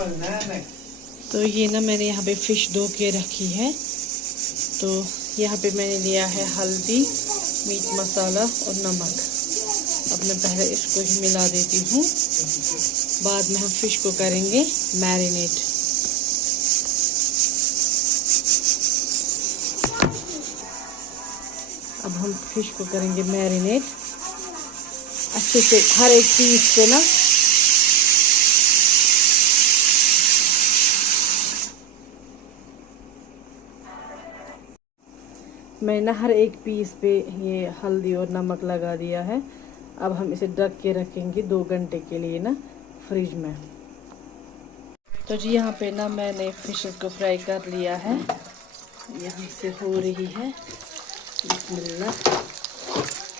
तो ये ना मैंने यहाँ पे फ़िश धो के रखी है। तो यहाँ पे मैंने लिया है हल्दी, मीट मसाला और नमक। अब मैं पहले इसको ही मिला देती हूँ, बाद में हम फ़िश को करेंगे मैरिनेट। अब हम फ़िश को करेंगे मैरिनेट अच्छे से, हर एक पीस पे ना मैंने ना हर एक पीस पे ये हल्दी और नमक लगा दिया है। अब हम इसे ढक के रखेंगे 2 घंटे के लिए ना फ्रिज में। तो जी यहाँ पे ना मैंने फिशेस को फ्राई कर लिया है, यहाँ से हो रही है बिस्मिल्लाह।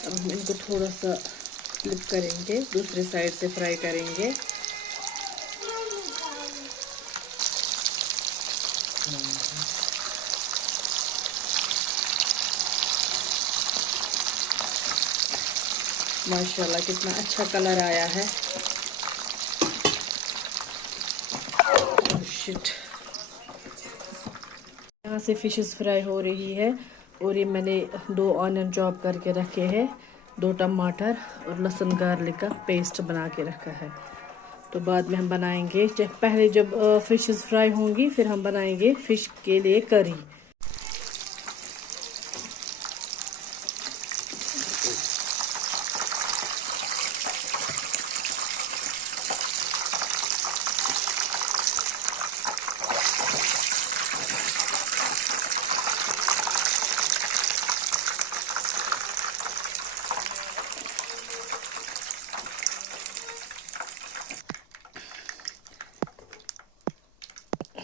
अब हम इनको थोड़ा सा फ्लिप करेंगे, दूसरे साइड से फ्राई करेंगे। माशाल्लाह कितना अच्छा कलर आया है। शिट, यहाँ से फिशेस फ्राई हो रही है और ये मैंने 2 ऑनियन चॉप करके रखे हैं, 2 टमाटर और लहसुन गार्लिक का पेस्ट बना के रखा है। तो बाद में हम बनाएंगे, पहले जब फिशेस फ्राई होंगी फिर हम बनाएंगे फिश के लिए करी।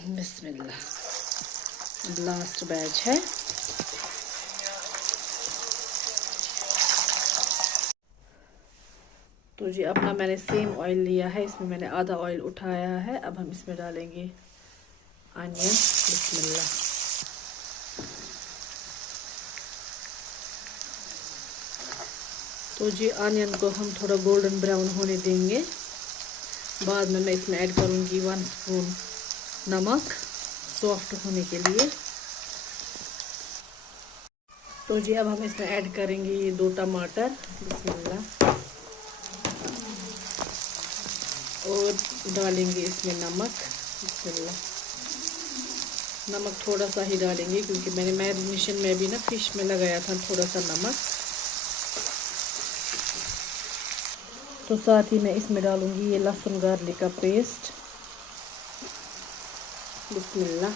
बिस्मिल्लाह, लास्ट बैच है। तो जी अपना मैंने सेम ऑयल लिया है, इसमें मैंने आधा ऑयल उठाया है। अब हम इसमें डालेंगे अनियन। बिस्मिल्लाह, तो जी अनियन को हम थोड़ा गोल्डन ब्राउन होने देंगे। बाद में मैं इसमें ऐड करूँगी 1 स्पून नमक सॉफ्ट होने के लिए। तो जी अब हम इसमें ऐड करेंगे ये 2 टमाटर। बिस्मिल्लाह, और डालेंगे इसमें नमक। बिस्मिल्लाह, नमक थोड़ा सा ही डालेंगे क्योंकि मैंने मैरिनेशन में भी ना फिश में लगाया था थोड़ा सा नमक। तो साथ ही मैं इसमें डालूंगी ये लहसुन गार्लिक का पेस्ट। बिस्मिल्लाह,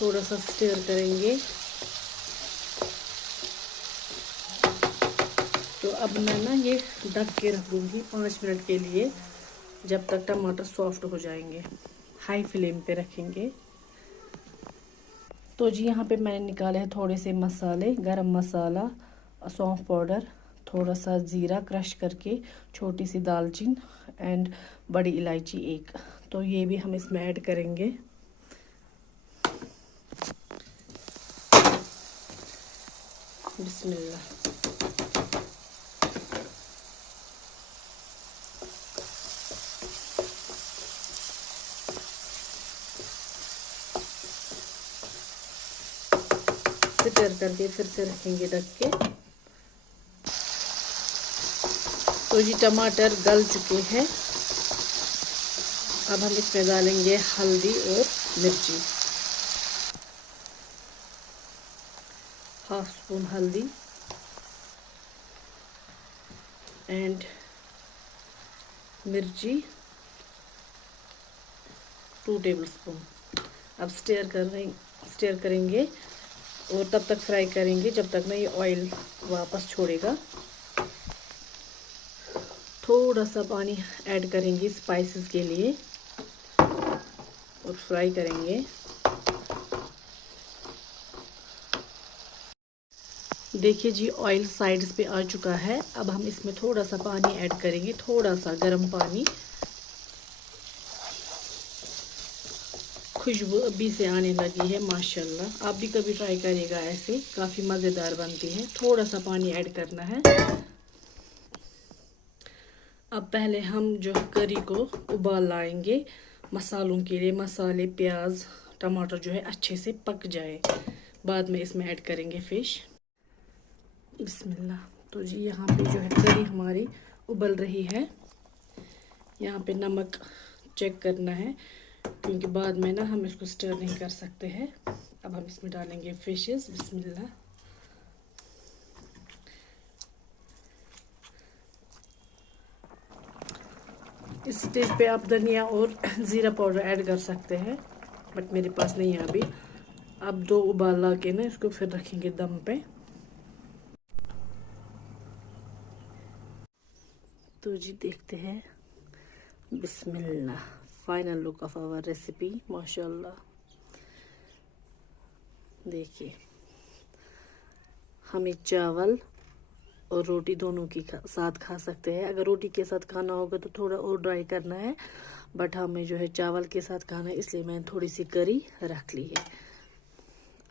थोड़ा सा स्टिर करेंगे। तो अब मैं ना ये ढक के रखूँगी 5 मिनट के लिए, जब तक टमाटर सॉफ्ट हो जाएंगे। हाई फ्लेम पे रखेंगे। तो जी यहाँ पे मैंने निकाले हैं थोड़े से मसाले, गरम मसाला, सौंफ पाउडर, थोड़ा सा ज़ीरा क्रश करके, छोटी सी दालचीनी एंड बड़ी इलायची 1। तो ये भी हम इसमें ऐड करेंगे। बिस्मिल्लाह, स्टर करके फिर से रखेंगे ढक के। तो जी टमाटर गल चुके हैं। अब हम इसमें डालेंगे हल्दी और मिर्ची, 1/2 स्पून हल्दी एंड मिर्ची 2 टेबलस्पून। अब स्टेयर करेंगे और तब तक फ्राई करेंगे जब तक ना ये ऑयल वापस छोड़ेगा। थोड़ा सा पानी ऐड करेंगे स्पाइसेस के लिए और फ्राई करेंगे। देखिए जी ऑयल साइड्स पे आ चुका है। अब हम इसमें थोड़ा सा पानी ऐड करेंगे, थोड़ा सा गर्म पानी। खुशबू अभी से आने लगी है माशाल्लाह। आप भी कभी ट्राई करिएगा, ऐसे काफ़ी मज़ेदार बनती है। थोड़ा सा पानी ऐड करना है। अब पहले हम जो करी को उबाल लाएंगे मसालों के लिए। मसाले, प्याज, टमाटर जो है अच्छे से पक जाए, बाद में इसमें ऐड करेंगे फिश। बिस्मिल्लाह। तो जी यहाँ पे जो है करी हमारी उबल रही है। यहाँ पे नमक चेक करना है, क्योंकि बाद में ना हम इसको स्टर नहीं कर सकते हैं। अब हम इसमें डालेंगे फिशेस। बिस्मिल्लाह। इस स्टेज पे आप धनिया और ज़ीरा पाउडर ऐड कर सकते हैं, बट मेरे पास नहीं है अभी। अब 2 उबाल ला के ना इसको फिर रखेंगे दम पे। तो जी देखते हैं। बिस्मिल्लाह। Final look of our recipe. माशाल्लाह। देखिए, हमें चावल और रोटी दोनों के साथ खा सकते हैं। अगर रोटी के साथ खाना होगा तो थोड़ा और ड्राई करना है, बट हमें जो है चावल के साथ खाना है, इसलिए मैंने थोड़ी सी करी रख ली है।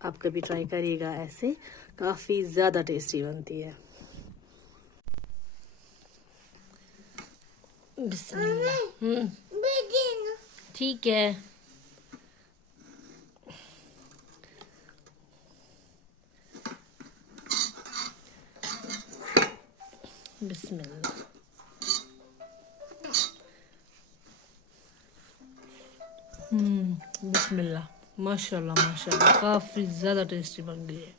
आप कभी ट्राई करिएगा, ऐसे काफ़ी ज़्यादा टेस्टी बनती है। बिस्मिल्लाह। ठीक है। बिस्मिल्लाह। बिस्मिल्लाह। माशाल्लाह माशाल्लाह, काफ़ी ज़्यादा टेस्टी बन गई है।